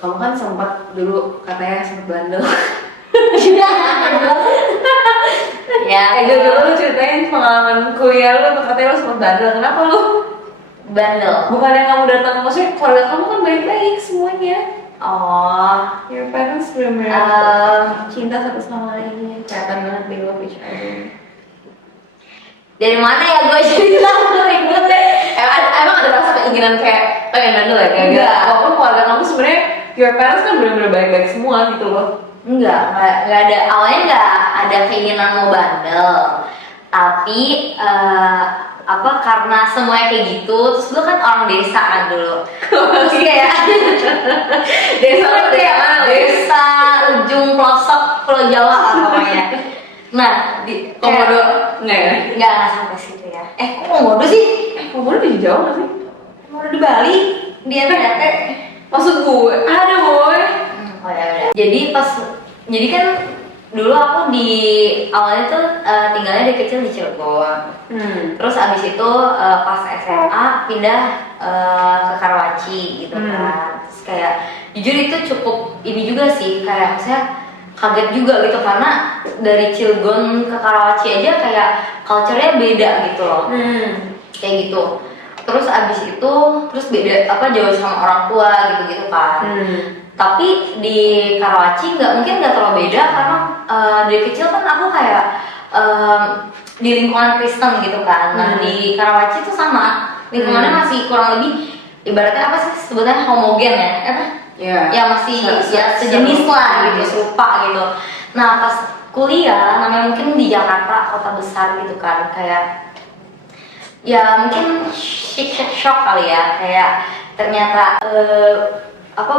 kamu kan sempat dulu katanya sempat bandel. Ya. Dulu lu ceritain pengalaman kuliah lu, katanya lu sempat bandel. Kenapa lu Bandel. bukannya kamu datang, maksudnya keluarga kamu kan baik-baik semuanya. Oh. Your parents benar-benar cinta satu sama lain, kelihatan banget they love each other. Dari mana ya gue cerita gue inget deh. Emang ada rasa keinginan kayak pengen bandel ya? Kayak Enggak. walaupun keluarga kamu sebenarnya your parents kan benar-benar baik-baik semua gitu loh. Enggak ada, awalnya enggak ada keinginan mau bandel. Tapi karena semuanya kayak gitu, terus gue kan orang desa kan dulu. Terus kayak Desa tuh kayak mana? desa ujung pelosok Pulau Jawa lah pokoknya. Nah, di Komodo enggak ya? enggak sampai situ ya. Kok Komodo sih? Komodo di Jawa nggak sih? Komodo di Bali, di NTT. Maksud gue ada boy. Oh ya udah. Jadi kan dulu aku di awalnya tuh tinggalnya dari kecil di Cilegon. Terus abis itu pas SMA pindah ke Karawaci gitu kan. Terus kayak jujur itu cukup ini juga sih, kayak maksudnya kaget juga gitu karena dari Cilegon ke Karawaci aja kayak culture-nya beda gitu loh. Kayak gitu. Terus abis itu beda jauh sama orang tua gitu kan. Tapi di Karawaci mungkin nggak terlalu beda karena dari kecil kan aku kayak di lingkungan Kristen gitu kan. Nah di Karawaci tuh sama lingkungannya masih kurang lebih ibaratnya apa sih sebetulnya homogen ya, ya masih ya sejenis lah gitu, serupa gitu. Nah pas kuliah namanya mungkin di Jakarta kota besar gitu kan, kayak ya mungkin shock kali ya, kayak ternyata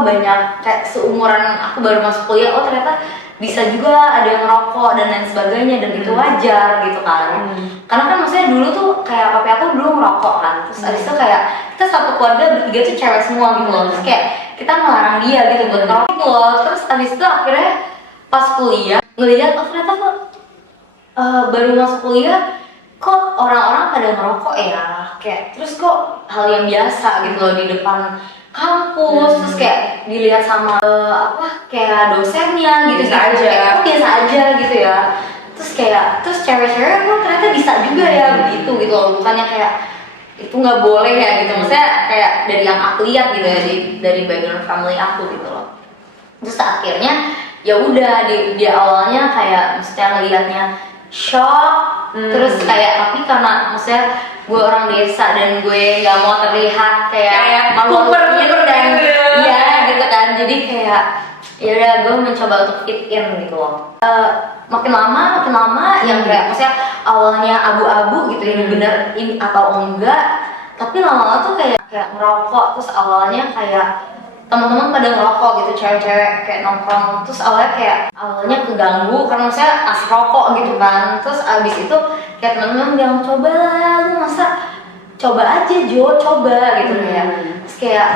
banyak kayak seumuran aku baru masuk kuliah, oh ternyata bisa juga ada yang ngerokok dan lain sebagainya, dan itu wajar gitu kan. Karena kan maksudnya dulu tuh kayak papi aku dulu ngerokok kan, terus abis itu kayak kita satu keluarga bertiga tuh cewek semua gitu loh, terus kayak kita melarang dia gitu buat ngerokok gitu loh. Terus abis itu akhirnya pas kuliah ngelihat oh ternyata kok baru masuk kuliah kok orang-orang pada ngerokok ya, kayak terus kok hal yang biasa gitu loh di depan kampus. Terus kayak dilihat sama kayak dosennya gitu biasa aja gitu ya. Terus cewek-cewek kok ternyata bisa juga ya begitu gitu loh, bukannya kayak itu nggak boleh ya gitu, maksudnya kayak dari yang aku lihat gitu ya, dari background family aku gitu loh. Terus akhirnya ya udah di awalnya kayak maksudnya ngelihatnya shock, terus kayak tapi karena maksudnya gue orang desa dan gue nggak mau terlihat kayak malu gitu dan iya gitu kan, jadi kayak ya udah gue mencoba untuk fit in gitu loh. Makin lama yang kayak maksudnya awalnya abu-abu gitu, ini bener ini atau enggak, tapi lama-lama tuh kayak ngerokok. Terus awalnya kayak teman-teman pada ngerokok gitu, cewek-cewek kayak nongkrong, terus awalnya keganggu karena saya asik rokok gitu kan. Terus abis itu kayak teman-teman bilang coba lah, lu masa coba aja Jo, coba gitu ya. Terus kayak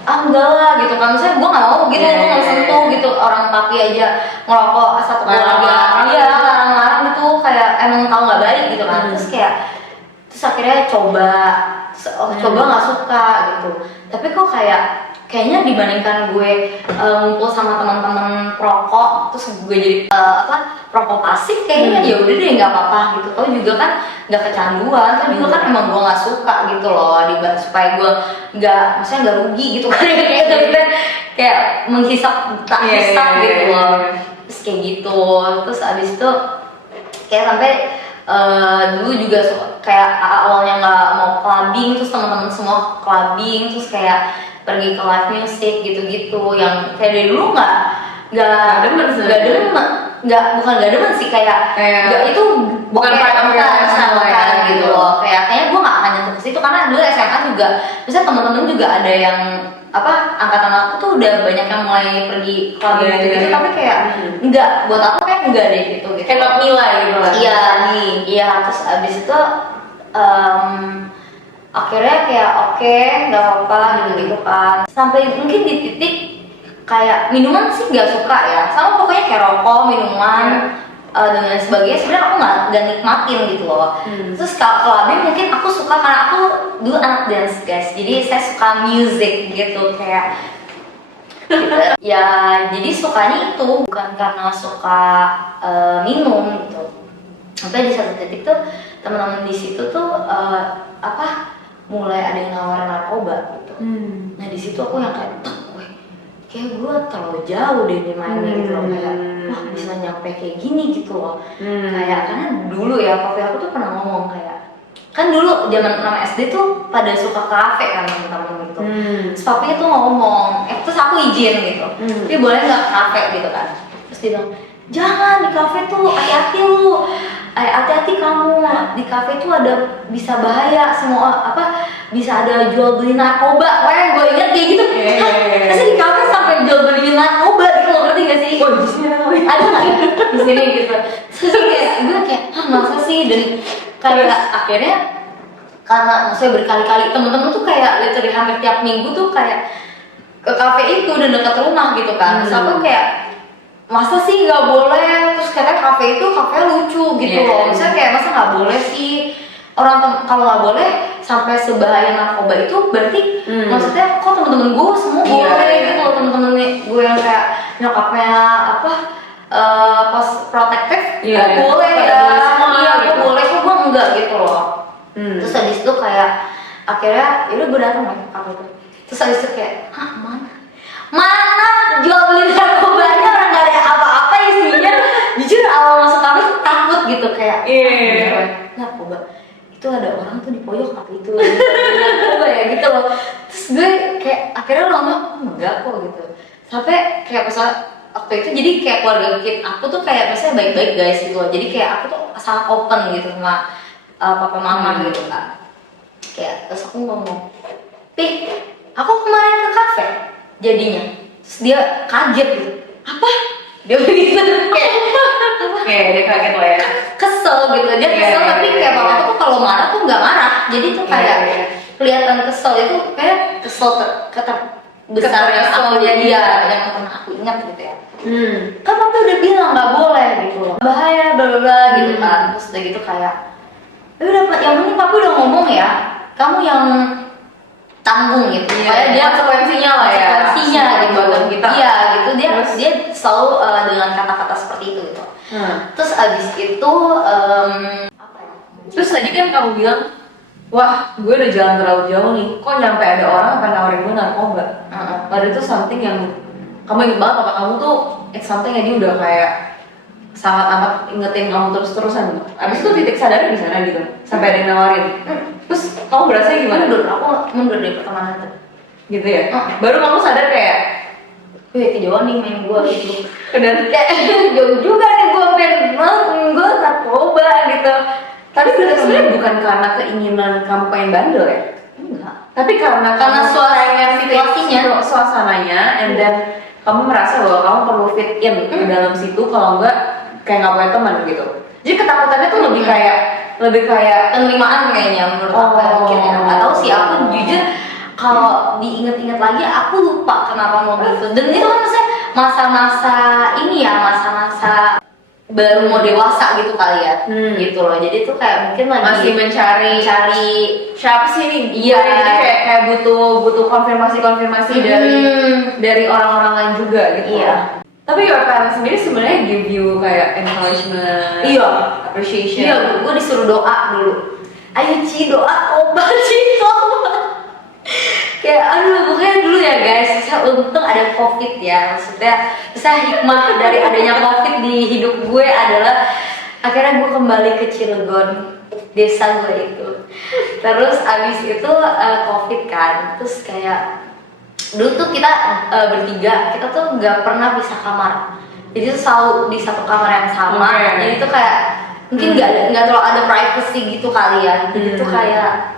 enggak lah gitu kan, maksudnya gue nggak mau gitu, gue nggak sentuh gitu, orang papi aja ngerokok satu keluarga, iya larang-larang gitu, kayak emang tau nggak baik gitu kan. Terus akhirnya coba nggak suka gitu, tapi kok kayaknya dibandingkan gue ngumpul sama teman-teman perokok, terus gue jadi perokok pasif, kayaknya ya udah deh nggak apa-apa gitu. Tau juga kan nggak kecanduan, tau juga kan emang gue nggak suka gitu loh, supaya gue maksudnya nggak rugi gitu kan, kayak menghisap tak hisap gitu loh. Terus kayak gitu, terus abis itu kayak sampai dulu juga kayak awalnya nggak mau clubbing, terus teman-teman semua clubbing, terus kayak pergi ke live music gitu-gitu, yang kayak dari dulu bukan nggak demen sih, kayak itu bukan part of your lifestyle gitu loh. Kayaknya gue nggak akan nyentuh ke situ, karena dulu SMA juga misalnya teman-teman juga ada yang angkatan aku tuh udah banyak yang mulai pergi clubbing gitu-gitu, tapi kayak enggak, buat aku kayak enggak deh gitu kayak not nilai gitu lah. Iya. Terus abis itu akhirnya kayak oke, nggak apa-apa gitu kan, sampai mungkin di titik kayak minuman sih nggak suka ya, sama pokoknya kayak rokok, minuman dan lain sebagainya sebenarnya aku nggak nikmatin gitu loh. Terus kalau mungkin aku suka karena aku dulu anak dance guys, jadi saya suka music gitu, kayak gitu. Ya jadi sukanya itu bukan karena suka minum gitu. Sampai di satu titik tuh teman-teman di situ tuh mulai ada yang nawarin narkoba gitu. Nah di situ aku yang kayak kayak gue terlalu jauh deh di mainnya gitu loh, kayak wah bisa nyampe kayak gini gitu loh. Kayak karena dulu ya papi aku tuh pernah ngomong kayak, kan dulu zaman 6 SD tuh pada suka ke kafe kan teman-teman gitu. Terus papi tuh ngomong, terus aku izin gitu, tapi boleh nggak ke kafe gitu kan. Terus dia bilang, jangan di kafe tuh hati-hati lu, hati-hati kamu di kafe tuh ada bisa bahaya, semua bisa ada jual beli narkoba. Kayak gue inget kayak gitu. Terus di kafe sampai jual beli narkoba gitu loh, ngerti gak sih? Di sini Ada nggak ya di sini gitu? Terus kayak gue kayak masa sih, dan kayak akhirnya karena maksudnya berkali-kali temen-temen tuh kayak literally hampir tiap minggu tuh kayak ke kafe itu dan dekat rumah gitu kan. Terus aku kayak masa sih nggak boleh, terus katanya kafe itu kafe lucu gitu loh. Misalnya kayak masa nggak boleh sih, kalau nggak boleh sampai sebahaya narkoba itu berarti maksudnya kok temen-temen gue semua boleh gitu loh. Temen-temen gue yang kayak nyokapnya pas protektif boleh ya, iya gue boleh kok, gue enggak gitu loh. Terus habis itu kayak akhirnya yaudah gue datang ke kafe itu. Terus habis itu kayak mana jual beli narkobanya, orang nggak ada apa-apa isinya. Jujur awal masuk kafe tuh takut gitu kayak narkoba itu ada orang tuh di pojok kafe itu narkoba ya gitu loh. Terus gue kayak akhirnya lama enggak kok gitu. Sampai kayak pas waktu itu jadi kayak keluarga aku tuh kayak biasanya baik-baik guys gitu loh. Jadi kayak aku tuh sangat open gitu sama papa mama gitu kan. Kayak terus aku ngomong, "Pih, aku kemarin ke kafe." Jadinya terus dia kaget gitu, apa dia begitu kayak dia kaget lah ya, kesel gitu. Dia kesel tapi kayak mama aku tuh kalau marah tuh nggak marah, jadi tuh kayak kelihatan kesel itu kayak kesel besar yang akunya dia yang pernah aku ingat gitu ya. Kan papi udah bilang nggak boleh gitu, bahaya bla bla bla gitu kan. Terus udah gitu kayak udah yang penting papi udah ngomong ya, kamu yang tanggung gitu. Supaya dia konsekuensinya lah ya, konsekuensinya gitu. Kita. Iya gitu, dia selalu dengan kata-kata seperti itu gitu. Terus abis itu terus tadi kan kamu bilang, wah gue udah jalan terlalu jauh nih, kok nyampe ada orang apa nawarin gue narkoba. Padahal itu something yang kamu inget banget, apa kamu tuh it's something yang dia udah kayak sangat amat ingetin kamu terus-terusan gitu. Abis itu titik sadarnya di sana gitu, sampai ada yang nawarin. Terus kamu berasa gimana? aku mundur dari pertemanan itu Gitu ya? Baru kamu sadar kayak kejauhan nih main gue gitu. dan Kayak jauh juga nih gue gue narkoba gitu. tapi sebenarnya bukan karena keinginan kamu pengen bandel ya? Enggak. Tapi karena situasinya, suasananya, and then kamu merasa bahwa kamu perlu fit in ke dalam situ, kalau enggak kayak nggak punya teman gitu. Jadi ketakutannya tuh lebih kayak penerimaan kayaknya menurut aku mungkin ya. Nggak tahu sih, aku jujur kalau diinget-inget lagi aku lupa kenapa mau gitu. Dan itu kan maksudnya masa-masa ini ya, masa-masa baru mau dewasa gitu kali ya, gitu loh. Jadi tuh kayak mungkin lagi masih mencari siapa sih ini. Iya. Jadi kayak butuh konfirmasi dari orang-orang lain juga gitu. Iya. Tapi your parents sendiri sebenarnya give you kayak encouragement, appreciation. Iya, gue disuruh doa dulu. Ayo Ci, doa obat Ci, kayak aduh, makanya dulu ya guys, saya untung ada covid ya. Maksudnya saya hikmah dari adanya covid di hidup gue adalah akhirnya gue kembali ke Cilegon, desa gue itu. Terus abis itu covid kan, terus kayak dulu tuh kita bertiga, kita tuh nggak pernah bisa kamar. Jadi tuh selalu di satu kamar yang sama. Jadi tuh kayak mungkin nggak terlalu ada privacy gitu kali ya. Jadi tuh kayak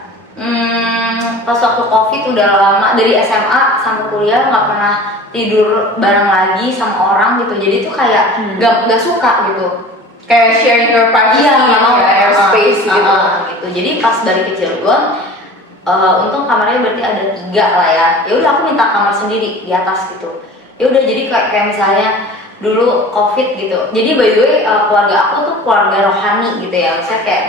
pas waktu covid udah lama, dari SMA sampai kuliah nggak pernah tidur bareng lagi sama orang gitu. Jadi tuh kayak nggak suka gitu, kayak sharing your privacy, nggak mau space gitu. gitu. Jadi pas dari kecil gue untung kamarnya berarti ada 3 lah ya. Ya udah aku minta kamar sendiri di atas gitu. Ya udah jadi kayak misalnya dulu covid gitu. Jadi by the way keluarga aku tuh keluarga rohani gitu ya. Misalnya kayak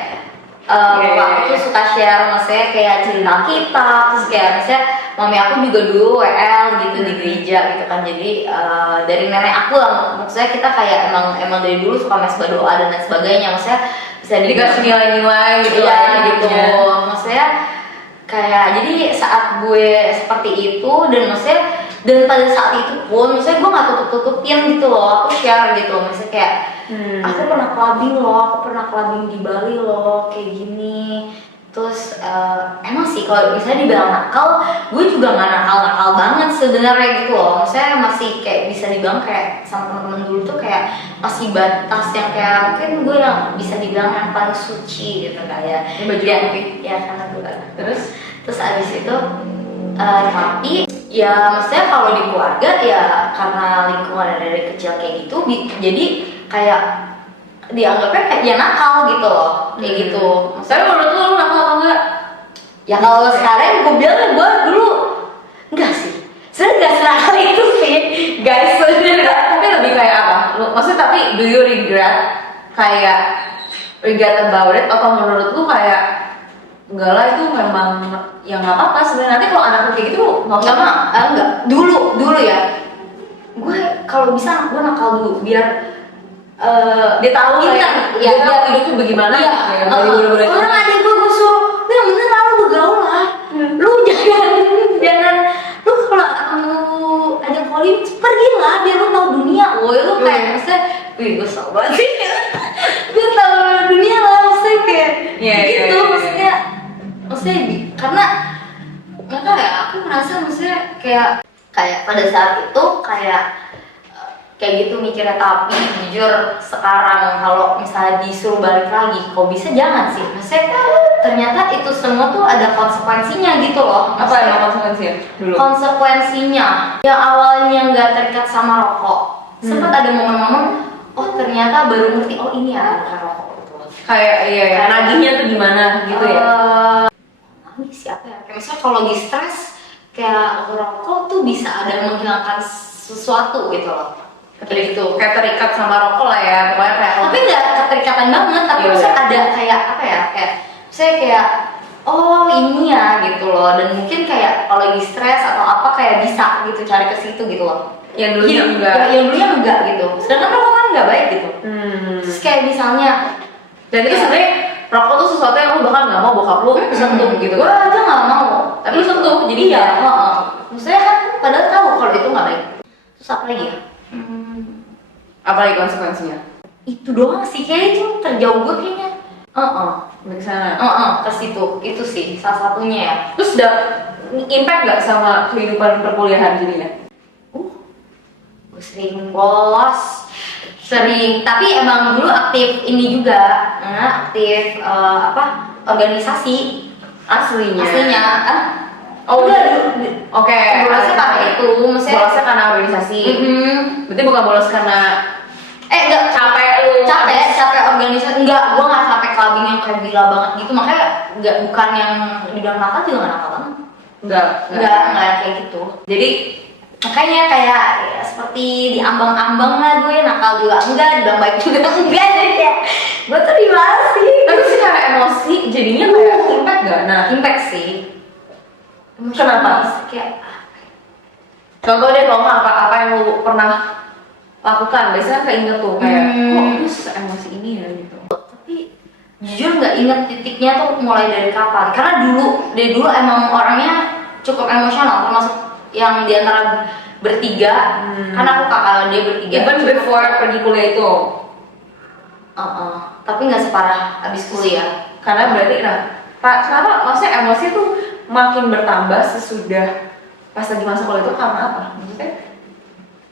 bapak aku tuh suka share maksudnya kayak cerita kita, terus kayak misalnya mami aku juga dulu WL gitu di gereja gitu kan, jadi dari nenek aku lah, maksudnya kita kayak emang dari dulu suka mesbah doa dan lain sebagainya, maksudnya bisa dikasih nilai-nilai gitu ya lah gitu, maksudnya kayak jadi saat gue seperti itu dan pada saat itu pun maksudnya gue nggak tutup-tutupin gitu loh, aku share gitu, maksudnya kayak aku pernah clubbing loh, aku pernah clubbing di Bali loh, kayak gini. Terus emang sih kalau misalnya dibilang nakal, gue juga nggak nakal banget sebenarnya gitu loh. Maksudnya masih kayak bisa dibilang kayak sama temen-temen dulu tuh kayak masih batas yang kayak mungkin gue yang bisa dibilang yang paling suci gitu kayak baju putih. Ya karena gue terus abis itu tapi ya maksudnya kalau di keluarga ya karena lingkungan dari kecil kayak gitu jadi kayak dianggapnya kayak ya nakal gitu loh, kayak gitu. Tapi menurut lu nakal atau enggak? Ya kalau sekarang gue bilang gue dulu enggak sih, sebenarnya enggak senakal itu sih guys sebenarnya. Tapi lebih kayak apa? Maksudnya tapi do you regret about it, atau menurut lu kayak enggak lah itu memang ya nggak apa-apa sebenarnya, nanti kalau anakku kayak gitu nggak usah. Enggak dulu ya gue kalau bisa anak gue nakal dulu biar dia tahu ya dia tahu hidupnya bagaimana iya, ya, orang adik gue suruh lu yang bener lah, lu bergaul lah, lu jangan lu kalau ajak calling pergilah biar lu tahu dunia, woi lu kayak maksudnya wih gue sok banget sih biar tahu dunia lah, maksudnya kayak gitu. Maksudnya karena nggak tahu ya, aku merasa maksudnya kayak pada saat itu kayak gitu mikirnya, tapi jujur sekarang kalau misalnya disuruh balik lagi, kok bisa jangan sih, maksudnya ternyata itu semua tuh ada konsekuensinya gitu loh. Apa emang konsekuensinya dulu? Konsekuensinya yang awalnya nggak terikat sama rokok, sempat ada momen-momen oh ternyata baru ngerti oh ini ya bukan rokok gitu. Kayak iya nagihnya tuh gimana gitu ya? Nangis siapa ya? Kayak misalnya kalau lagi stres kayak ngerokok tuh bisa ada menghilangkan sesuatu gitu loh. Kayak gitu, kayak terikat sama rokok lah ya, pokoknya kayak tapi nggak keterikatan banget, tapi maksudnya ada kayak apa ya, kayak saya kayak oh ini ya gitu loh, dan mungkin kayak kalau lagi stres atau apa kayak bisa gitu cari ke situ gitu loh. Yang dulunya enggak, yang dulunya enggak gitu, sedangkan rokok kan nggak baik gitu. Terus kayak misalnya, dan itu sebenarnya rokok tuh sesuatu yang lu bahkan nggak mau bokap lu sentuh gitu. Gue aja nggak mau, tapi lu sentuh, jadi iya, maksudnya kan padahal tahu kalau itu nggak baik. Terus apa lagi ya? Apalagi konsekuensinya? Itu doang sih, kayaknya itu terjauh gue kayaknya. Ke sana. Ke situ, itu sih salah satunya ya. Terus impact nggak sama kehidupan perkuliahan jadinya? Gue sering bolos, tapi emang dulu aktif ini juga, aktif organisasi aslinya. Oh udah oke. Bolosnya karena itu, maksudnya bolosnya karena organisasi. Berarti bukan bolos karena enggak capek organisasi, enggak, gua nggak sampai clubbing yang kayak gila banget gitu, makanya bukan yang dibilang nakal juga nggak nakal banget, nggak kayak gitu. Jadi makanya kayak ya, seperti diambang-ambang lah, gue nakal juga enggak, dibilang baik juga enggak, jadi kayak gue tuh di mana sih? Tapi sih karena emosi jadinya kayak impact nggak? Nah, impact sih. Kenapa? Kayak contoh deh, kalau apa yang lu pernah lakukan, biasanya keinget tuh kayak kok lu emosi ini ya gitu. Tapi jujur nggak inget titiknya tuh mulai dari kapan, karena dari dulu emang orangnya cukup emosional, termasuk yang diantara bertiga, karena aku kakak dia bertiga. Even before pergi kuliah itu. Tapi nggak separah abis kuliah. Karena berarti kenapa maksudnya emosi tuh makin bertambah sesudah pas lagi masa kuliah itu karena apa? Maksudnya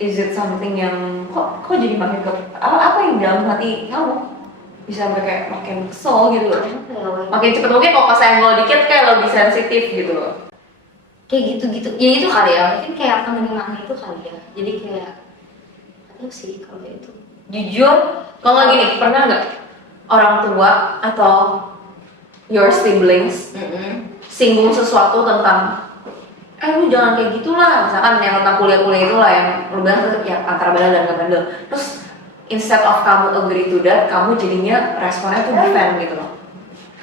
is it something yang kok jadi makin apa yang dalam hati kamu bisa sampai kayak makin kesel gitu loh? Makin cepet, mungkin kalau pas senggol dikit kayak lebih sensitif gitu loh. Kayak gitu-gitu, ya itu kali ya, mungkin kayak penerimaan itu kali ya. Jadi kayak apa sih kalau itu? Jujur, kalau gini, pernah nggak orang tua atau your siblings singgung sesuatu tentang lu jangan kayak gitulah, misalkan yang tentang kuliah-kuliah itulah yang lu bilang ya antara bandel dan gak bandel, terus instead of kamu agree to that, kamu jadinya responnya tuh defend gitu loh,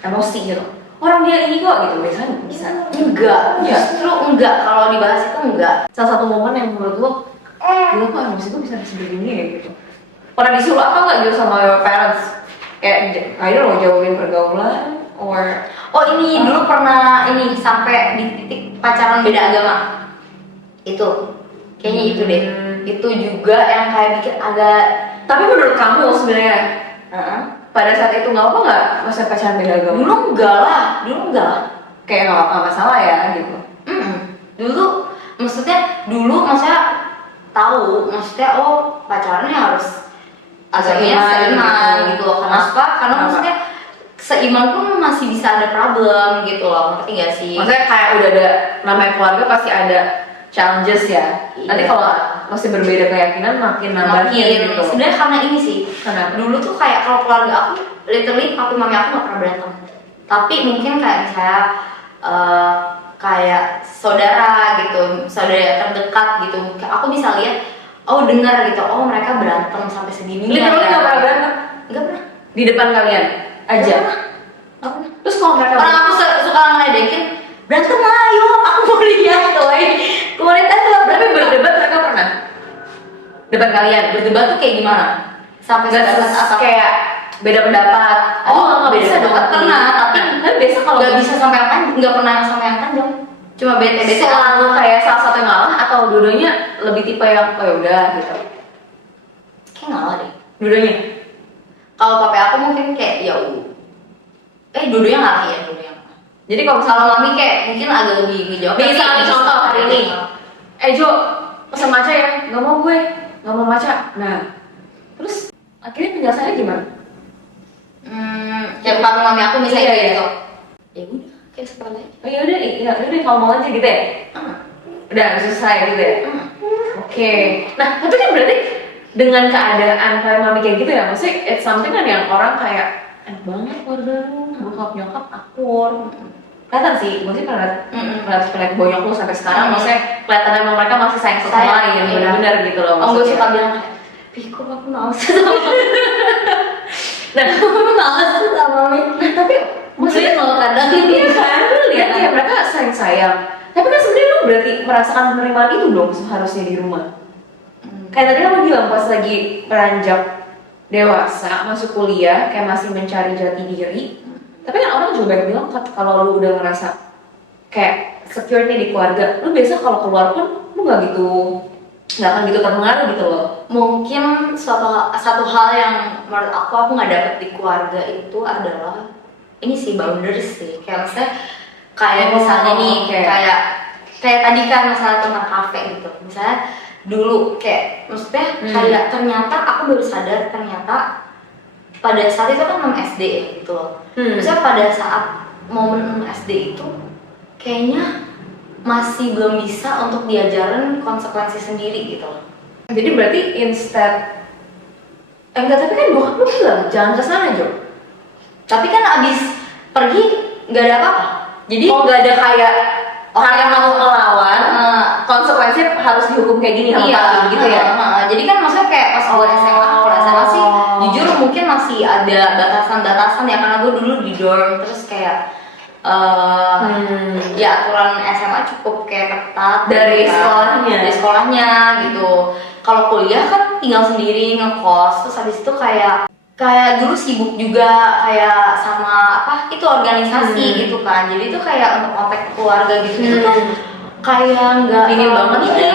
emosi gitu. Orang dia ini kok gitu, biasanya bisa. Enggak, justru enggak. Kalau dibahas itu enggak. Salah satu momen yang menurut lo, gila kok emosi gue bisa sebegini ya gitu. Pernah disuruh apa nggak gitu sama your parents? Kayak, I don't know, jauhin pergaulan, or Oh ini dulu pernah ini sampai di titik pacaran beda agama. Itu kayaknya itu deh. Itu juga yang kayak bikin agak. tapi menurut kamu sebenarnya Heeh. pada saat itu nggak apa nggak masa pacaran beda agama? Dulu enggak lah, dulu enggak lah. Kayak nggak masalah ya gitu. Dulu maksudnya tahu, maksudnya oh pacarannya harus agamanya seiman gitu loh. Kenapa? Karena maksudnya seiman pun masih bisa ada problem gitu loh, ngerti gak sih? Maksudnya kayak udah ada namanya keluarga pasti ada challenges ya. Iya. Nanti kalau masih berbeda keyakinan makin nambahin gitu. Sebenarnya karena ini sih. Kenapa? Dulu tuh kayak kalau keluarga aku, literally papi mami aku nggak pernah berantem. Tapi mungkin kayak misalnya kayak saudara gitu, saudara terdekat gitu. Aku bisa lihat, oh dengar gitu, oh mereka berantem sampai segini. Literally nggak pernah berantem? Nggak pernah. Di depan kalian aja. Nggak pernah. Nggak pernah. Terus kalau mereka Orang aku suka ngeledekin, berantem lah, yuk aku mau lihat coy. Kualitas tuh tapi berdebat mereka pernah? Depan kalian berdebat tuh kayak gimana? Sampai nggak sebatas apa? kayak beda pendapat. Oh, nggak beda dong. pendapat pernah, tapi kan biasa kalau nggak bisa sampai yang panjang, nggak pernah sampai yang panjang. Cuma bete-bete selalu kayak salah satu yang ngalah atau dua-duanya lebih tipe yang oh ya udah gitu. kayak ngalah deh. Dua-duanya. Kalau papi aku mungkin kayak ya dua-duanya ngalah ya, dua-duanya. Jadi kalau Kalau mami kayak mungkin agak lebih ngejawab. Bisa ambil contoh hari ini. Jo, pesan matcha ya? Nggak mau gue, nggak mau matcha. Nah, terus akhirnya penjelasannya gimana? Kayak papi mami aku misalnya Iya, kayak iya. gitu. Ya udah, kayak seperti aja. Oh ya udah kalau mau aja gitu ya. Udah selesai gitu ya. Oke. Nah, tapi kan berarti dengan keadaan kayak mami kayak gitu ya, maksudnya it's something kan yang orang kayak enak banget keluarga lu, bokap nyokap akur. Kelihatan sih, maksudnya pernah bonyok lu sampai sekarang, maksudnya kelihatan emang mereka masih sayang satu sama lain, iya. benar-benar gitu loh. Oh, gue maksudnya. suka bilang kayak, Piko aku males sama Nah, males sama mami. tapi maksudnya kalau kadang iya kan, lu lihat ya mereka sayang. Tapi kan sebenarnya lu berarti merasakan penerimaan itu dong seharusnya di rumah. Kayak tadi kamu bilang pas lagi beranjak dewasa, masuk kuliah, kayak masih mencari jati diri. Tapi kan orang juga banyak bilang kalau lu udah ngerasa kayak secure nih di keluarga, lu biasa kalau keluar pun lu nggak akan gitu terpengaruh gitu loh. Mungkin satu hal yang menurut aku nggak dapet di keluarga itu adalah ini sih boundaries sih. Kayak misalnya misalnya nih kayak tadi kan masalah tentang kafe gitu. Misalnya dulu kayak maksudnya kayak ternyata aku baru sadar ternyata pada saat itu kan 6 SD ya gitu loh. Maksudnya pada saat momen 6 SD itu kayaknya masih belum bisa untuk diajarin konsekuensi sendiri gitu loh. Jadi berarti enggak, tapi kan bokap lu bilang jangan kesana Jo. Tapi kan abis pergi nggak ada apa-apa. Jadi Nggak ada kayak karena kamu melawan, konsekuensi konsekuensi harus dihukum kayak gini sama iya, papi gitu ya. Jadi kan maksudnya kayak pas gue SMA, kalau SMA sih jujur mungkin masih ada batasan-batasan ya karena gue dulu di dorm terus kayak ya aturan SMA cukup kayak ketat Dari gitu kan. sekolahnya. Dari sekolahnya gitu. Kalau kuliah kan tinggal sendiri ngekos terus habis itu kayak dulu sibuk juga kayak sama itu organisasi gitu kan. Jadi itu kayak untuk kontak keluarga gitu tuh kayak nggak Minim banget ini ya.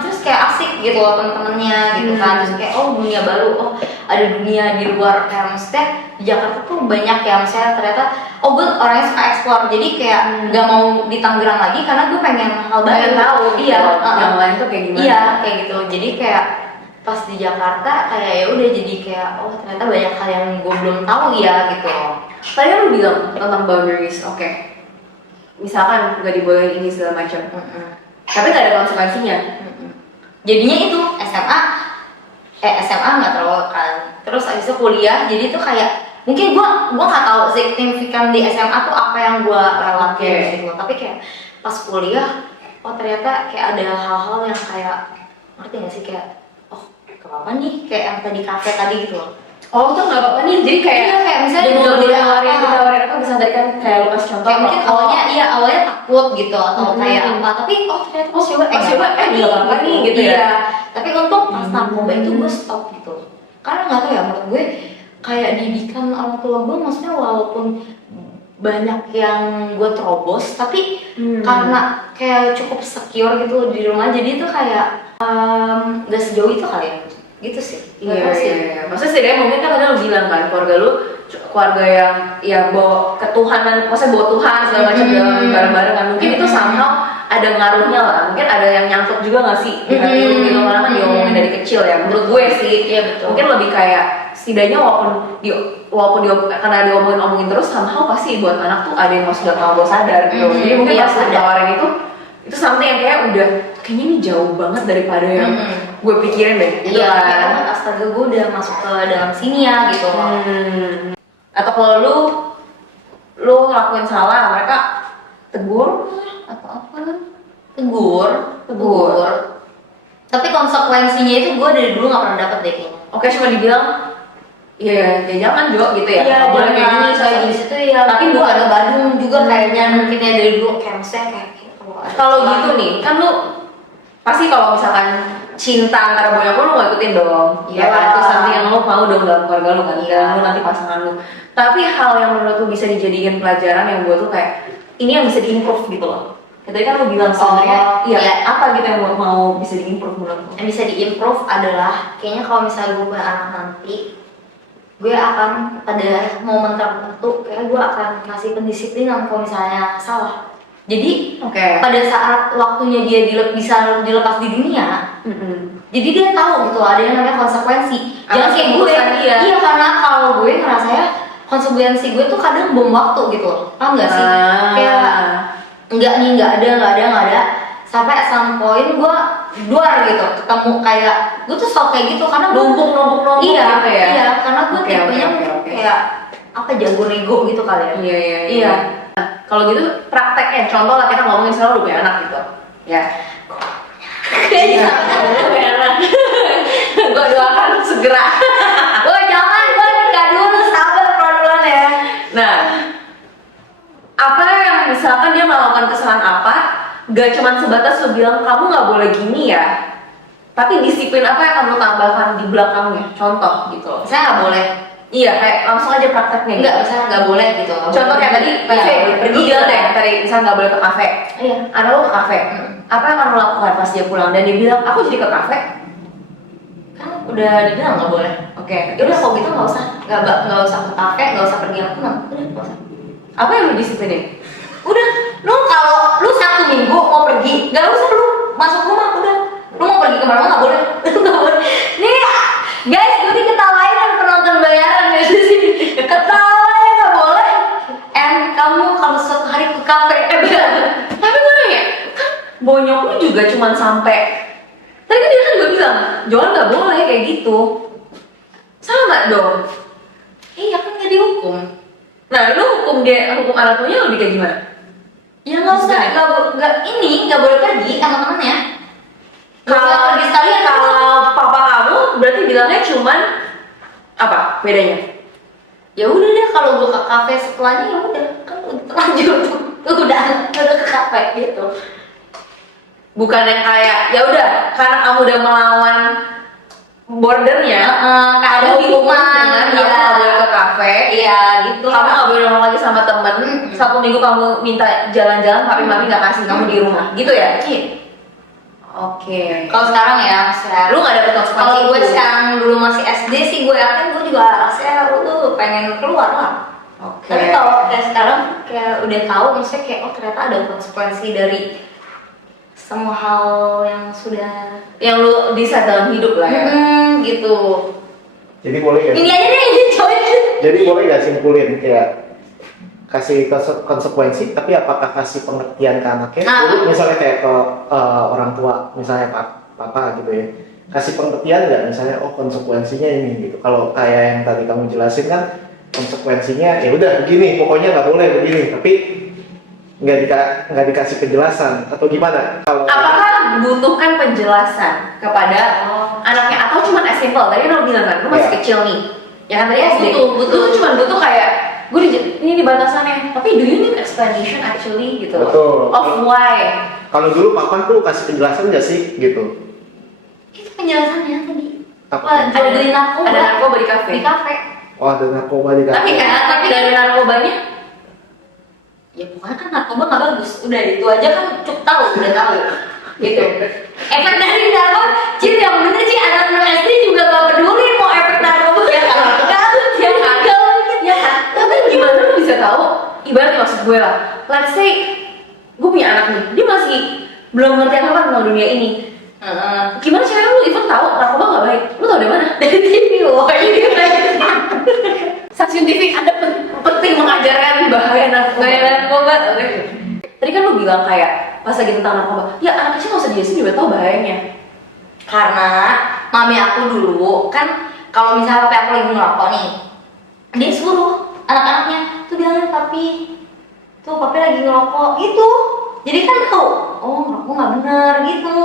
terus kayak asik gitu loh temen-temennya gitu kan. Terus kayak dunia baru, ada dunia di luar kayak maksudnya di Jakarta tuh banyak ya misalnya ternyata gue orangnya suka explore jadi kayak nggak mau di Tangerang lagi karena gue pengen hal baru. Pengen tahu Iya, yang lain tuh kayak gimana. iya kayak gitu. Jadi kayak pas di Jakarta kayak ya udah jadi kayak ternyata banyak hal yang gue belum tahu ya gitu. Tadi kan lu bilang tentang boundaries, oke. Misalkan gak dibolehin ini segala macam, tapi gak ada konsekuensinya. Jadinya itu SMA nggak terlalu kan. Terus abis itu kuliah, jadi tuh kayak mungkin gua nggak tahu signifikan di SMA tuh apa yang gua lewatin gitu. Tapi kayak pas kuliah, ternyata kayak ada hal-hal yang kayak ngerti nggak sih kayak gak apa-apa nih kayak yang tadi kafe tadi gitu loh. Oh tuh nggak apa-apa nih, jadi kayak Iya, kayak misalnya ditawarin apa bisa tadi kan kayak lu kasih contoh kayak mungkin awalnya takut gitu atau kayak apa, tapi ternyata pas coba nggak apa-apa nih gitu ya. Iya, tapi untuk pas narkoba itu gue stop gitu, karena nggak tahu ya, menurut gue kayak didikan orang tua gue, maksudnya walaupun banyak yang gue terobos, tapi karena kayak cukup secure gitu di rumah, jadi itu kayak nggak sejauh itu kali ya, gitu sih. Iya. Maksudnya setidaknya mungkin kan tadi lu bilang kan keluarga lu keluarga yang ya bawa ketuhanan, maksudnya bawa Tuhan segala macam dalam bareng-bareng kan, mungkin itu somehow ada ngaruhnya lah, mungkin ada yang nyangkut juga nggak sih di hati lu gitu, karena kan diomongin dari kecil ya, menurut gue sih. Iya betul. Mungkin lebih kayak setidaknya walaupun karena diomongin terus somehow pasti buat anak tuh ada yang masuk dalam bawah sadar gitu. Jadi mungkin pas ditawarin itu something yang kayak udah kayaknya ini jauh banget daripada yang gue pikirin deh gitu Iya, kan. kayak astaga gue udah masuk ke dalam sini ya gitu. Atau kalau lu ngelakuin salah, mereka tegur Apa tegur. Tapi konsekuensinya itu gue dari dulu nggak pernah dapet deh kayaknya. oke cuma dibilang ya jangan Jo gitu ya. Iya, nggak boleh kayak gini saya di situ ya. Tapi gue agak Bandung juga kayaknya mungkin ya dari dulu, kayak misalnya kayak kalau gitu nih kan lu pasti kalau misalkan cinta antara banyak lu nggak ikutin dong. Iya. Ya kan, itu something yang lu mau dong dalam keluarga lu kan, Iya. dan lu nanti pasangan lu. Tapi hal yang menurut lu bisa dijadikan pelajaran yang buat lu kayak ini yang bisa diimprove gitu loh. Tadi kan lu bilang sebenarnya iya. apa gitu yang mau bisa diimprove menurut lu? yang bisa diimprove adalah kayaknya kalau misalnya gue punya anak nanti, gue akan pada momen tertentu kayak gue akan kasih pendisiplinan kalau misalnya salah. Jadi pada saat waktunya dia bisa dilepas di dunia, jadi dia tahu gitu ada yang namanya konsekuensi. Jangan kayak gue, iya, karena kalau gue ngerasanya konsekuensi gue tuh kadang bom waktu gitu loh, paham nggak sih? Kayak nggak ada sampai at some point gue duar gitu, ketemu kayak gue tuh selalu kayak gitu karena numpuk iya, gitu ya. iya, karena gue tipenya kayak apa, jago nego gitu kali ya. Iya. Nah, kalau gitu prakteknya, contoh lah kita ngomongin sekarang lu punya anak gitu, ya. Kayaknya Punya anak. Gue doakan segera. gue jangan, gue nikah dulu, sabar pelan-pelan ya. Nah, apa yang misalkan dia melakukan kesalahan apa, gak cuma sebatas lu bilang kamu nggak boleh gini ya, tapi disiplin apa yang akan lu tambahkan di belakangnya, contoh gitu loh. Saya nggak boleh. Iya, kayak langsung aja prakteknya. Enggak, misalnya nggak boleh gitu. Contoh kayak tadi, pergi jalan deh, tadi misalnya nggak boleh ke kafe. Iya. Anak lu ke kafe, apa yang akan lu lakukan pas dia pulang dan dia bilang aku jadi ke kafe? Kan udah dibilang nggak boleh. Oke. Ya udah kalau gitu nggak usah ke kafe, nggak usah pergi yang pulang. Udah nggak usah. Apa yang lu disiplinin? Udah, lu kalau lu Sabtu Minggu mau pergi, nggak usah lu masuk rumah, udah. Lu mau pergi kemana nggak boleh. Nggak boleh. Nih, guys, gue diketawain kan penonton bayaran ya di sini. Ketawain nggak boleh. Kamu kalau suatu hari ke kafe, Tapi gue nanya, kan bonyok lu juga cuma sampai tadi kan dia kan gue bilang, Joan nggak boleh kayak gitu. Sama dong. iya kan nggak dihukum. Nah, lu hukum anak lu nya lebih kayak gimana? Ya nggak usah, nggak boleh pergi sama temennya. Kalau pergi sekalian, Kalau papa kamu berarti bilangnya cuman apa bedanya? ya udah deh, kalau gue ke kafe setelahnya ya udah, kan udah terlanjur tuh, udah ke kafe gitu. Bukan yang kayak ya udah karena kamu udah melawan bordernya, Ada hukuman, kamu nggak boleh ke kafe, iya gitu. kamu nggak boleh ngomong lagi sama temen. Satu minggu kamu minta jalan-jalan, tapi mami nggak kasih kamu di rumah, gitu ya? Iya. Oke. Kalau sekarang ya, Lu nggak dapet konsekuensi kalau gue itu? sekarang dulu masih SD sih, gue yakin gue juga rasanya lu pengen keluar lah. Oke. Tapi kalau kayak sekarang kayak udah tahu, maksudnya kayak ternyata ada konsekuensi dari semua hal yang sudah yang lu decide dalam hidup lah ya. Gitu. Jadi boleh ya? Ini aja deh, ini coy. Jadi boleh nggak simpulin kayak kasih konsekuensi, tapi apakah kasih pengertian ke anaknya? Jadi misalnya kayak ke orang tua, misalnya papa gitu ya, kasih pengertian nggak? Misalnya oh konsekuensinya ini gitu. Kalau kayak yang tadi kamu jelasin kan konsekuensinya ya udah begini, pokoknya nggak boleh begini, tapi nggak dikasih penjelasan atau gimana? Kalau Apakah butuhkan penjelasan kepada anaknya atau cuma as simple? Tadi lo bilang kan, lo masih Iya. kecil nih. Ya kan tadi SD. Butuh. Lu tuh cuma butuh kayak ini di batasannya. Tapi do you need explanation actually gitu? Betul. Of why? Kalau dulu papa tuh kasih penjelasan nggak sih gitu? Itu penjelasannya tadi. Apa? Wah, ada beli narkoba. Ada narkoba di kafe. Di kafe. Oh, ada narkoba di Tapi kafe. tapi dari narkobanya Ya pokoknya kan narkoba nggak bagus. Udah itu aja kan cukup tahu, udah tahu. Gitu. Efek dari narkoba, Cil yang bener sih anak SD juga nggak peduli mau efek narkoba ya kan? ya kan? Ya kan? Tapi gimana lu bisa tahu? Ibaratnya maksud gue lah. Let's say gue punya anak nih, dia masih belum ngerti apa tentang dunia ini. Gimana caranya lu even tahu narkoba nggak baik? Lu tau dari mana? Dari TV loh. Saintifik ada penting mengajarkan bahaya narkoba. Bahaya narkoba. Tadi kan lu bilang kayak pas lagi tentang narkoba, ya anak kecil nggak usah dijelasin juga tahu bahayanya. Karena mami aku dulu kan kalau misalnya papi aku lagi ngerokok nih, dia suruh anak-anaknya tuh bilangin papi, tuh papi lagi ngerokok gitu. Jadi kan tahu, oh ngerokok nggak bener gitu.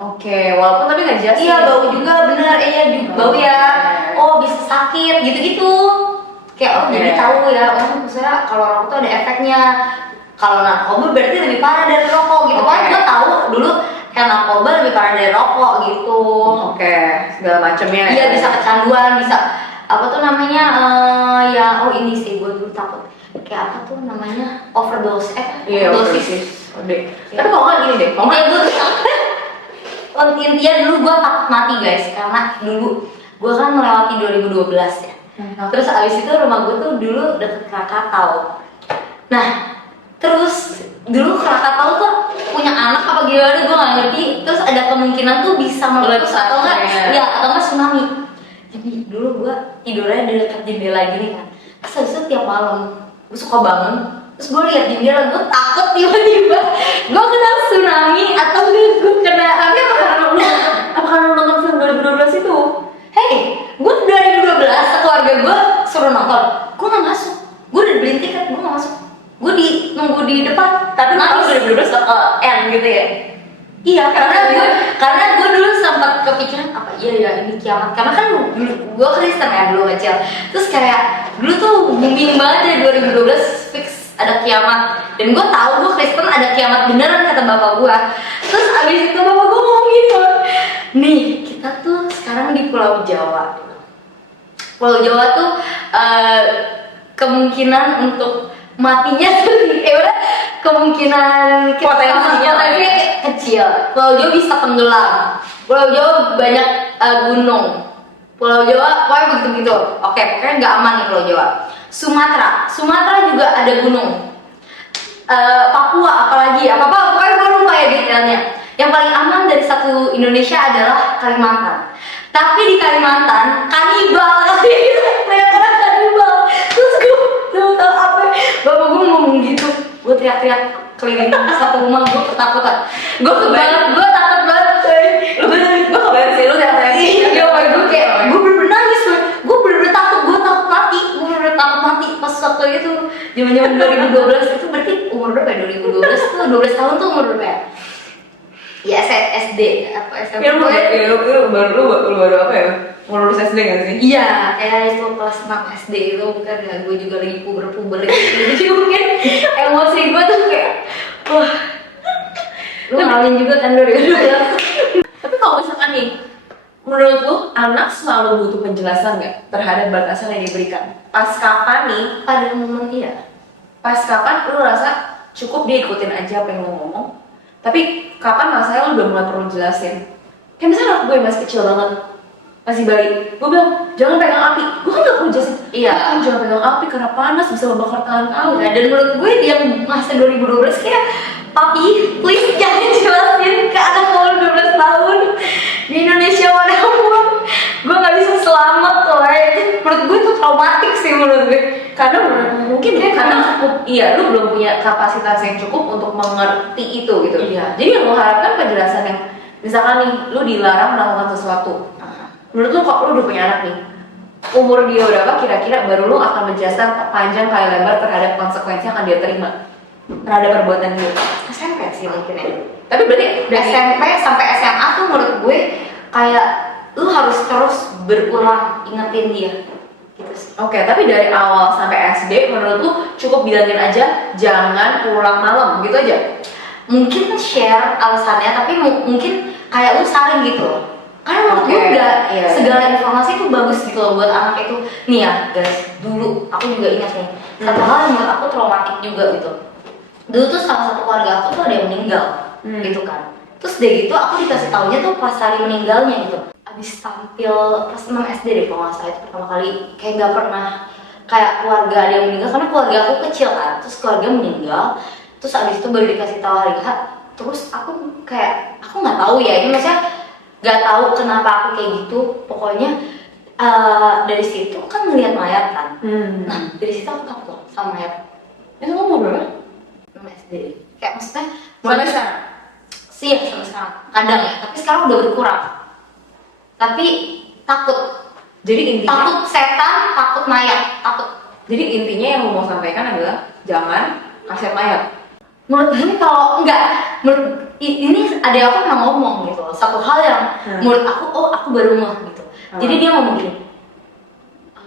Oke, walaupun tapi nggak dijelasin. Iya bau juga bener, iya juga bau ya. Oh bisa sakit gitu-gitu. Kayak oh jadi tahu ya, oh misalnya kalau rokok tuh ada efeknya. Kalau narkoba berarti lebih parah dari rokok gitu kan? Gue tahu dulu kayak narkoba lebih parah dari rokok gitu. Oke, segala macamnya. Iya bisa kecanduan, bisa apa tuh namanya ya oh ini sih gue dulu takut kayak apa tuh namanya overdose Iya, overdosis. Tapi kalau nggak gini deh, kalau Intinya gue intinya dulu gue takut mati guys karena dulu gue kan melewati 2012 ya. Terus abis itu rumah gue tuh dulu deket Krakatau. Nah terus dulu Krakatau tuh punya anak apa gimana gue nggak ngerti. Terus ada kemungkinan tuh bisa meletus atau enggak ya atau enggak tsunami. Jadi dulu gue tidurnya di dekat jendela gini kan. Terus abis itu tiap malam gue suka bangun. Terus gue lihat jendela, gue takut tiba-tiba gue kena tsunami atau gue kena tapi apa karena lu nonton film 2012 itu? Hei, gue 2012 keluarga gue suruh nonton, gue nggak masuk. Gue udah beli tiket, gue nggak masuk. Gue nunggu di depan, Tapi nangis. 2012 end gitu ya? Iya, karena gue dulu sempat kepikiran apa iya ya ini kiamat. Karena kan dulu gue Kristen ya dulu kecil. Terus kayak dulu tuh booming banget dari 2012 fix ada kiamat. Dan gue tahu gue Kristen ada kiamat beneran kata bapak gue. Terus abis itu bapak gue ngomong gini, nih kita tuh sekarang di Pulau Jawa. Pulau Jawa tuh kemungkinan untuk matinya tuh kemungkinan Potensinya kecil. Pulau Jawa bisa tenggelam. Pulau Jawa banyak gunung. Pulau Jawa pokoknya begitu-gitu. Oke, pokoknya nggak aman nih Pulau Jawa. Sumatera juga ada gunung. Papua apalagi apa-apa pokoknya gue lupa ya detailnya. Yang paling aman dari satu Indonesia adalah Kalimantan. Tapi di Kalimantan kanibal, banyak orang kanibal. Terus gue tahu apa? Bapak gue ngomong gitu, gue teriak-teriak keliling satu rumah, gue ketakutan. Gue takut banget. Lu bener, gue kebayang sih lu teriak-teriak. Iya, gue kayak gue bener-bener nangis, gue bener-bener takut mati pas waktu itu zaman 2012 itu berarti umur berapa ya? 2012 tuh 12 tahun tuh umur berapa ya? Ya SD apa SMP. Ya lu baru apa ya? Mau lulus SD nggak sih? Iya, kayak itu kelas 6 SD itu bukan ya, gue juga lagi puber gitu. Jadi mungkin emosi gue tuh kayak wah. Lu ngalamin juga kan 2012. Tapi kalau misalkan nih, menurut lu anak selalu butuh penjelasan nggak terhadap batasan yang diberikan? Pas kapan nih? Pada momen iya. Pas kapan lu rasa cukup dia ikutin aja apa yang lu ngomong? Tapi kapan masanya lu udah mulai perlu jelasin? Kayak misalnya anak gue masih kecil banget, masih bayi, gue bilang jangan pegang api. Gue kan gak perlu jelasin. Iya. Jangan pegang api karena panas bisa membakar tangan kamu. Iya, dan menurut gue yang masa 2012 kayak papi, please jangan jelasin ke anak umur 12 tahun di Indonesia manapun. Gue gak bisa selamat loh. Itu menurut gue itu traumatik sih menurut gue. Karena mungkin karena cukup, iya lu belum punya kapasitas yang cukup untuk mengerti itu gitu. Iya. Jadi yang lu harapkan penjelasan yang misalkan nih lu dilarang melakukan sesuatu. Menurut lu kok lu udah punya anak nih, umur dia berapa kira-kira baru lu akan menjelaskan panjang kali lebar terhadap konsekuensi yang akan dia terima terhadap perbuatan dia? SMP sih mungkin ya. Tapi berarti SMP sampai SMA tuh menurut gue kayak lu harus terus berulang ingetin dia. gitu sih. Oke, tapi dari awal sampai SD menurut lu cukup bilangin aja jangan pulang malam gitu aja? Mungkin share alasannya, tapi mungkin kayak lu saring gitu loh. Karena menurut gue nggak segala informasi itu bagus gitu loh buat anak itu. Nih ya guys, dulu aku juga ingat nih satu hal yang menurut aku traumatik juga gitu. Dulu tuh salah satu keluarga aku tuh ada yang meninggal gitu kan. Terus deh gitu aku dikasih taunya tuh pas hari meninggalnya gitu. Abis tampil pas 6 SD deh kalau nggak salah, itu pertama kali kayak nggak pernah kayak keluarga ada yang meninggal, karena keluarga aku kecil kan. Terus keluarga meninggal, terus abis itu baru dikasih tahu hari H. Terus aku kayak aku nggak tahu ya, ini maksudnya nggak tahu kenapa aku kayak gitu. Pokoknya dari situ kan ngeliat mayat kan. Nah dari situ aku takut sama mayat. Itu kamu umur berapa? 6 SD. Kayak maksudnya Sampai sekarang? sih ya sampai sekarang. Kadang ya, tapi sekarang udah berkurang. Tapi takut. Jadi intinya Takut setan, takut mayat, takut. Jadi intinya yang lu mau sampaikan adalah jangan kasihan mayat. Menurut gue kalau menurut ini ada aku pernah ngomong gitu loh, satu hal yang menurut aku baru ngeh gitu. Jadi dia ngomong gini,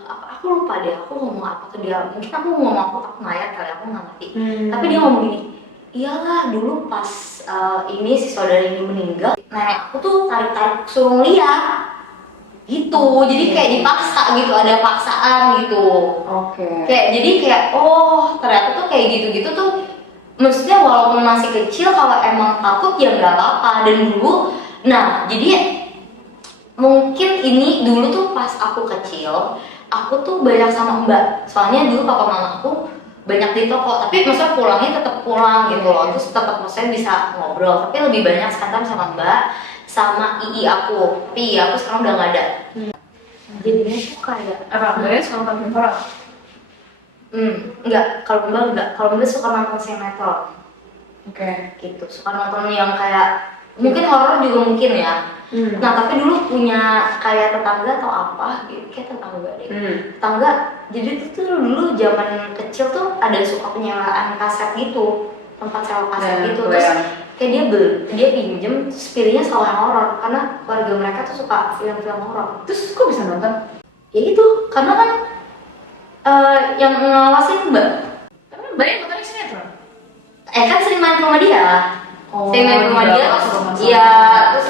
aku lupa deh aku ngomong apa ke dia, mungkin aku ngomong aku takut mayat kali, aku nggak ngerti. Tapi dia ngomong gini, iyalah dulu pas ini si saudara ini meninggal, nenek aku tuh tarik suruh lihat gitu, jadi kayak dipaksa gitu, ada paksaan gitu. Kayak jadi kayak oh ternyata tuh kayak gitu-gitu tuh, maksudnya walaupun masih kecil kalau emang takut ya nggak apa-apa. Dan dulu, nah jadi mungkin ini dulu tuh pas aku kecil, aku tuh banyak sama mbak, soalnya dulu papa mama aku banyak di toko, tapi maksudnya pulangnya tetap pulang gitu loh, terus tetap maksudnya bisa ngobrol, tapi lebih banyak sekarang sama mbak sama ii aku. Tapi ii aku sekarang udah nggak ada. Jadinya tuh kayak Apa mbaknya suka nonton film horor? enggak, kalau mbak suka nonton sinetron. Oke. Gitu, suka nonton yang kayak mungkin horor juga mungkin ya. Nah tapi dulu punya kayak tetangga atau apa gitu, kayak tetangga deh. Tetangga, jadi tuh dulu zaman kecil tuh ada suka penyewaan kaset gitu, tempat sewa kaset gitu. Terus kayak dia pinjem, terus pilihnya selalu yang horor karena keluarga mereka tuh suka film-film horor. Terus kok bisa nonton? Ya itu, karena kan yang ngawasin mbak. Tapi mbaknya nontonnya sinetron? Kan sering main ke rumah dia. Sering main ke rumah dia, iya, terus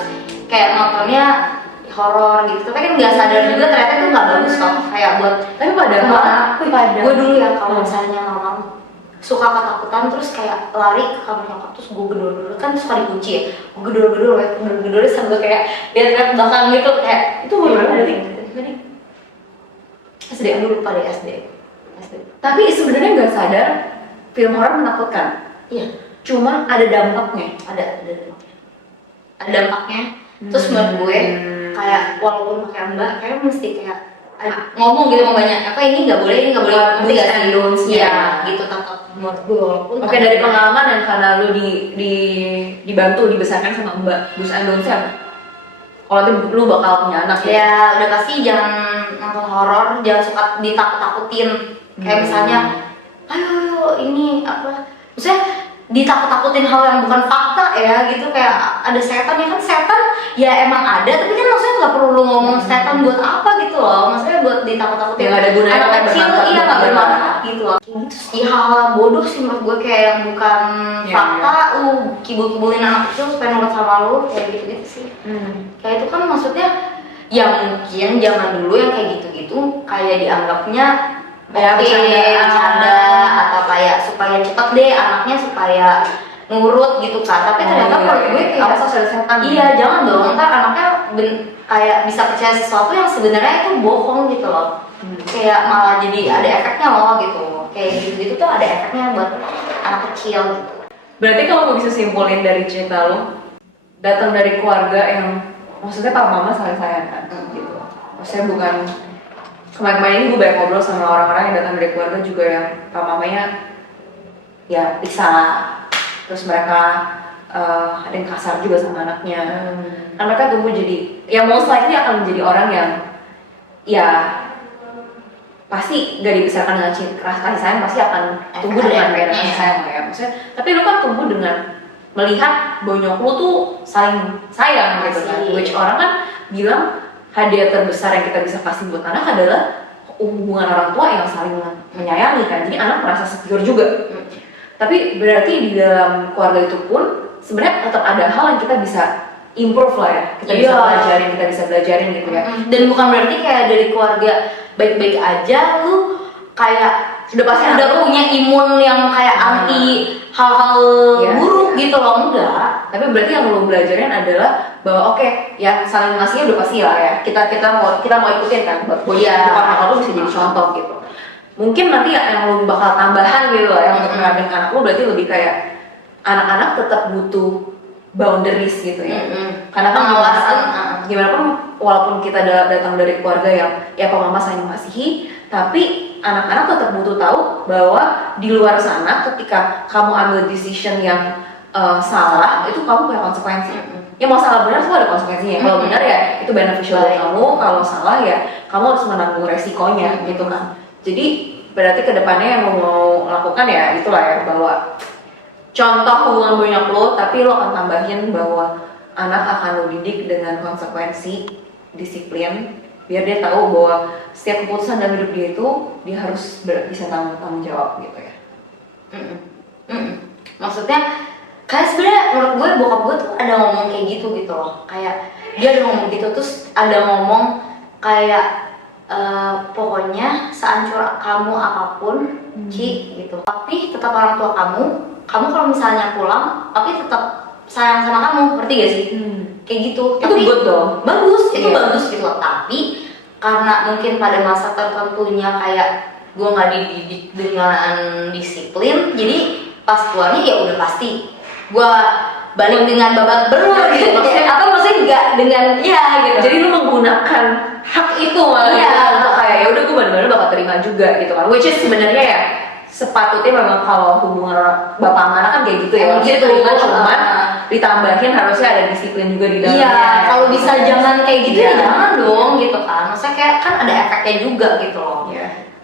kayak nontonnya horor gitu. Tapi kan nggak sadar juga ternyata itu nggak bagus kok. Kayak buat, Tapi padahal gue dulu ya kalau misalnya malam suka ketakutan terus kayak lari ke kamar nyokap, terus gue gedor-gedor, kan suka dikunci ya, gue gedor-gedor sambil kayak lihat belakang gitu, kayak itu umur berapa tadi? SD, dulu pada SD. Tapi sebenarnya nggak sadar film horor menakutkan. Iya, Cuma ada dampaknya. ada dampaknya. Terus menurut gue kayak walaupun pakai mbak kayak mesti kayak ngomong gitu sama banyak, apa ini nggak boleh Do's and don'ts-nya. ya gitu tetap menurut gue walaupun Oke, dari pengalaman dan karena lu dibantu dibesarkan sama mbak, do's and don'ts-nya apa? Kalau nanti lu bakal punya anak ya udah pasti jangan nonton horor, jangan suka ditakut-takutin. Kayak misalnya ayo ini apa, maksudnya ditakut-takutin hal yang bukan fakta ya gitu, kayak ada setan ya kan, setan ya emang ada, tapi kan maksudnya nggak perlu lu ngomong setan buat apa gitu loh, maksudnya buat ditakut-takutin Nggak ada gunanya, anak nggak kecil, bermanfaat. iya nggak bermanfaat gitu loh. Gitu sih hal bodoh sih menurut gue, kayak yang bukan fakta lu kibul-kibulin anak kecil supaya nurut sama lu, kayak gitu-gitu sih. Kayak itu kan maksudnya ya mungkin zaman dulu yang kayak gitu-gitu kayak dianggapnya Ya, bercanda atau kayak supaya cepet deh anaknya supaya nurut gitu kan. Tapi ternyata menurut gue kayak ada setan. iya jangan dong, ntar anaknya kayak bisa percaya sesuatu yang sebenarnya itu bohong gitu loh. Kayak malah jadi ada efeknya loh gitu. Kayak gitu-gitu tuh ada efeknya buat anak kecil gitu. Berarti kalau gue bisa simpulin dari cerita lo, datang dari keluarga yang maksudnya papa mama saling sayang kan, gitu. Maksudnya bukan kemarin-kemarin ini gue banyak ngobrol sama orang-orang yang datang dari keluarga juga yang papa mamanya ya bisa, terus mereka ada yang kasar juga sama anaknya. Kan mereka tumbuh jadi, ya most likely akan menjadi orang yang ya pasti gak dibesarkan dengan kasih sayang, pasti akan tumbuh dengan kasih sayang ya. Maksudnya, tapi lu kan tumbuh dengan melihat bonyok lu tuh saling sayang gitu kan. Which orang kan bilang hadiah terbesar yang kita bisa kasih buat anak adalah hubungan orang tua yang saling menyayangi kan, jadi anak merasa secure juga. Tapi berarti di dalam keluarga itu pun sebenarnya tetap ada hal yang kita bisa improve lah ya, kita bisa pelajarin, kita bisa belajarin gitu ya. Dan bukan berarti kayak dari keluarga baik-baik aja lu kayak Udah pasti udah punya imun yang kayak anti hal-hal buruk gitu loh, enggak. Tapi berarti yang lo belajarin adalah bahwa oke, ya saling ngasihnya udah pasti lah ya. Kita mau ikutin kan, buat anak lo bisa jadi contoh gitu. Mungkin nanti yang lo bakal tambahan gitu lah, yang untuk mengadeng anak lo berarti lebih kayak anak-anak tetap butuh boundaries gitu ya. Karena kan gimana pun walaupun kita datang dari keluarga yang ya papa mama saling mengasihi, tapi anak-anak tetap butuh tahu bahwa di luar sana ketika kamu ambil decision yang salah, itu kamu punya konsekuensi. Ya mau salah benar semua ada konsekuensinya. Kalau benar ya itu beneficial buat kamu, kalau salah ya kamu harus menanggung resikonya gitu kan. Jadi berarti kedepannya yang lo mau lakukan ya itulah ya, bahwa contoh hubungan banyak lo, tapi lo akan tambahin bahwa anak akan lo didik dengan konsekuensi, disiplin, biar dia tahu bahwa setiap keputusan dalam hidup dia itu dia harus bisa tanggung jawab gitu ya. Maksudnya kayak sebenarnya menurut gue bokap gue tuh ada ngomong kayak gitu loh, kayak dia ada ngomong gitu, terus ada ngomong kayak pokoknya seancur kamu apapun Ci gitu, tapi tetap orang tua kamu kalau misalnya pulang tapi tetap sayang sama kamu, ngerti gak sih? Kayak gitu. Itu tapi good dong, bagus, itu bagus gitu loh. Tapi karena mungkin pada masa tertentunya kayak gue nggak dididik dengan disiplin, jadi pas keluarnya ya udah pasti gue balik dengan babak belur gitu. Maksudnya nggak dengan gitu. Jadi lu menggunakan hak itu malah untuk kayak ya udah gue benar-benar bakal terima juga gitu kan. Which is sebenarnya ya sepatutnya memang kalau hubungan bapak sama anak kan kayak gitu ya. Jadi terima cuman ditambahin harusnya ada disiplin juga di dalamnya. Iya, kalau bisa jangan kayak gitu ya jangan dong gitu kan. Maksudnya kayak kan ada efeknya juga gitu loh.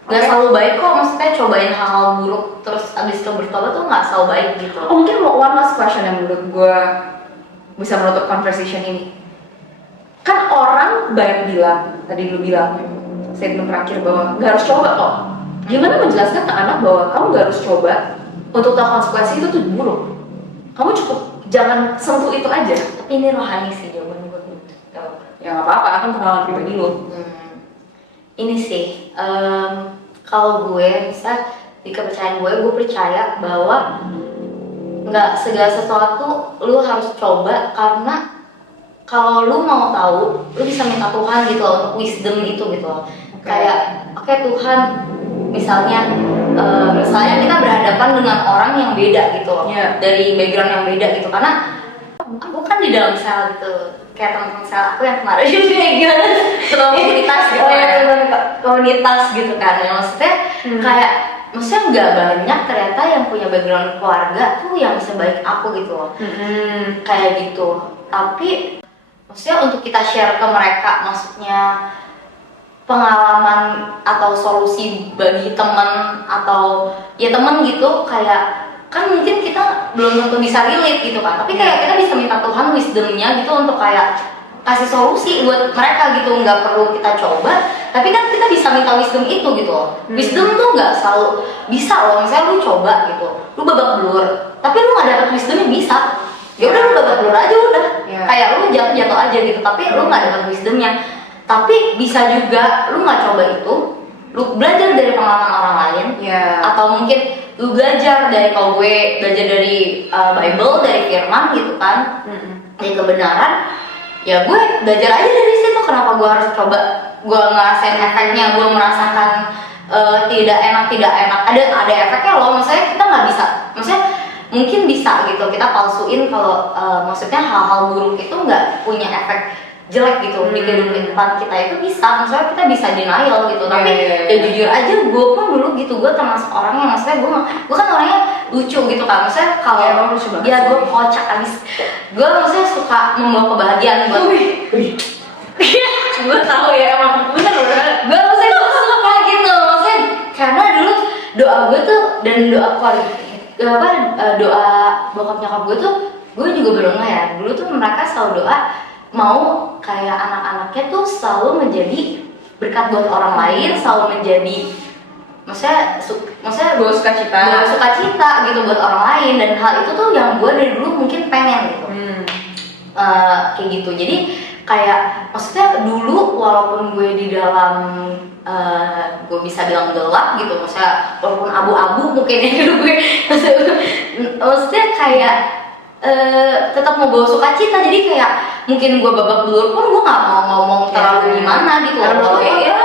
Gak selalu baik kok, maksudnya cobain hal-hal buruk terus abis itu bertobat tuh gak selalu baik gitu. Mungkin one last question yang menurut gue bisa menutup conversation ini. Kan orang banyak bilang, tadi lu bilang statement terakhir bahwa gak harus coba kok. Gimana menjelaskan ke anak bahwa kamu gak harus coba untuk tahu konsekuensi itu tuh buruk? Kamu cukup jangan sentuh itu aja. Tapi ini rohani sih jawaban gue. Ya gak apa-apa, kan pengalaman pribadi lu. Ini sih, kalau gue bisa di kepercayaan gue percaya bahwa nggak segala sesuatu lu harus coba, karena kalau lu mau tahu, lu bisa minta Tuhan gitu loh, untuk wisdom itu gitu loh. Kayak oke, Tuhan, misalnya kita berhadapan dengan orang yang beda gitu loh, dari background yang beda gitu, karena aku kan di dalam sel gitu, kayak teman-teman sel aku yang kemarin juga gimana komunitas gitu komunitas gitu kan ya, maksudnya kayak maksudnya nggak banyak ternyata yang punya background keluarga tuh yang sebaik aku gitu loh. Kayak gitu. Tapi maksudnya untuk kita share ke mereka, maksudnya pengalaman atau solusi bagi teman atau ya teman gitu, kayak kan mungkin kita belum tentu bisa relate gitu kan, tapi kayak kita bisa minta Tuhan wisdomnya gitu untuk kayak kasih solusi buat mereka gitu. Nggak perlu kita coba, tapi kan kita bisa minta wisdom itu gitu loh. Wisdom tuh nggak selalu bisa loh, misalnya lu coba gitu, lu babak belur tapi lu nggak dapet wisdomnya, bisa ya udah lu babak belur aja udah, kayak lu jatuh aja gitu, tapi lu nggak dapet wisdomnya. Tapi bisa juga lu nggak coba itu, lu belajar dari pengalaman orang lain, atau mungkin lu belajar dari, kalau gue belajar dari Bible, dari firman gitu kan, dari kebenaran, ya gue belajar aja dari situ. Kenapa gue harus coba? Gue ngerasain efeknya, gue merasakan tidak enak, ada efeknya loh. Maksudnya kita nggak bisa, maksudnya mungkin bisa gitu kita palsuin kalau maksudnya hal-hal buruk itu nggak punya efek jelek gitu di kehidupan kita, itu bisa, maksudnya kita bisa denial gitu. Tapi ya jujur aja, gue pun dulu gitu, gue termasuk orang yang maksudnya gue kan orangnya lucu gitu kan, maksudnya kalau gue kocak abis, gue maksudnya suka membawa kebahagiaan buat gue tahu ya, emang bener gue maksudnya gue suka gitu, maksudnya karena dulu doa gue tuh dan doa keluarga doa bokap nyokap gue tuh, gue juga berdoa ya dulu tuh, mereka selalu doa mau kayak anak-anaknya tuh selalu menjadi berkat buat orang lain, selalu menjadi maksudnya Bawa sukacita. bawa sukacita gitu buat orang lain, dan hal itu tuh yang gue dari dulu mungkin pengen gitu. Kayak gitu. Jadi kayak maksudnya dulu walaupun gue di dalam gue bisa bilang gelap gitu, maksudnya walaupun abu-abu mungkin ya dulu gue maksudnya kayak tetap mau bawa sukacita. Jadi kayak mungkin gue babak belur pun gue nggak mau ngomong terlalu gimana gitu. Karena kayak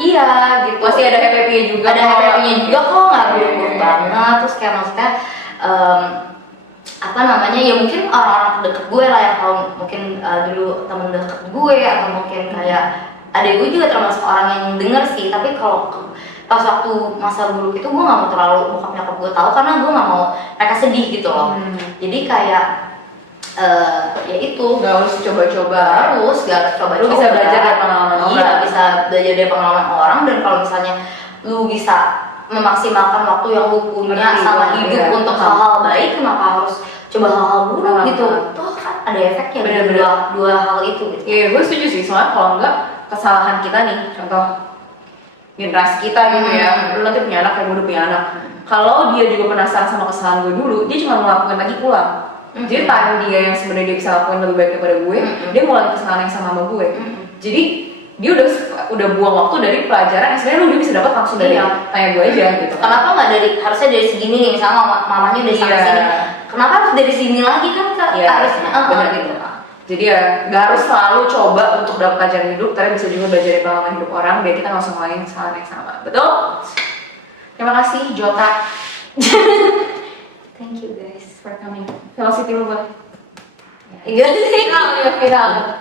iya gitu, masih ada happy-nya juga. ada happy-nya juga kok, nggak buruk-buruk banget. Terus kayak maksudnya apa namanya ya, mungkin orang-orang deket gue lah yang kalau mungkin dulu temen deket gue, atau mungkin kayak adek gue juga termasuk orang yang denger sih. Tapi kalau pas waktu masa buruk itu gue nggak mau terlalu bokap nyokap gue tahu, karena gue nggak mau mereka sedih gitu loh. Jadi kayak ya itu Gak harus coba-coba. gak harus coba-coba. Lu bisa belajar dari pengalaman orang. Iya, bisa belajar dari pengalaman orang. Dan kalau misalnya lu bisa memaksimalkan waktu yang lu punya Ngerti, sama iya. hidup untuk hal-hal baik, kenapa harus coba hal-hal buruk gitu? Toh kan ada efeknya dari Bener-bener. dua hal itu gitu. Iya, gue setuju sih. Soalnya kalau enggak, kesalahan kita nih, contoh generasi kita gitu ya, lu nanti punya anak kayak gue udah punya anak. Kalau dia juga penasaran sama kesalahan gue dulu, dia cuma ngelakuin lagi ulang. Jadi time dia yang sebenarnya dia bisa lakuin lebih baik daripada gue, dia mulai kesalahan yang sama gue. Jadi dia udah buang waktu dari pelajaran yang sebenarnya lu udah bisa dapat langsung dari tanya gue aja gitu. Kenapa nggak harusnya dari segini nih, misalnya mamanya udah sampai sini, kenapa harus dari sini lagi kan kak? Harusnya benar gitu. Jadi ya nggak harus selalu coba untuk dapat pelajaran hidup, tapi bisa juga belajar dari pengalaman hidup orang biar kita nggak usah ngelakuin kesalahan yang sama. Betul? Terima kasih Jota. Thank you guys. For coming. Velocity lu boleh. Iya sih. Viral.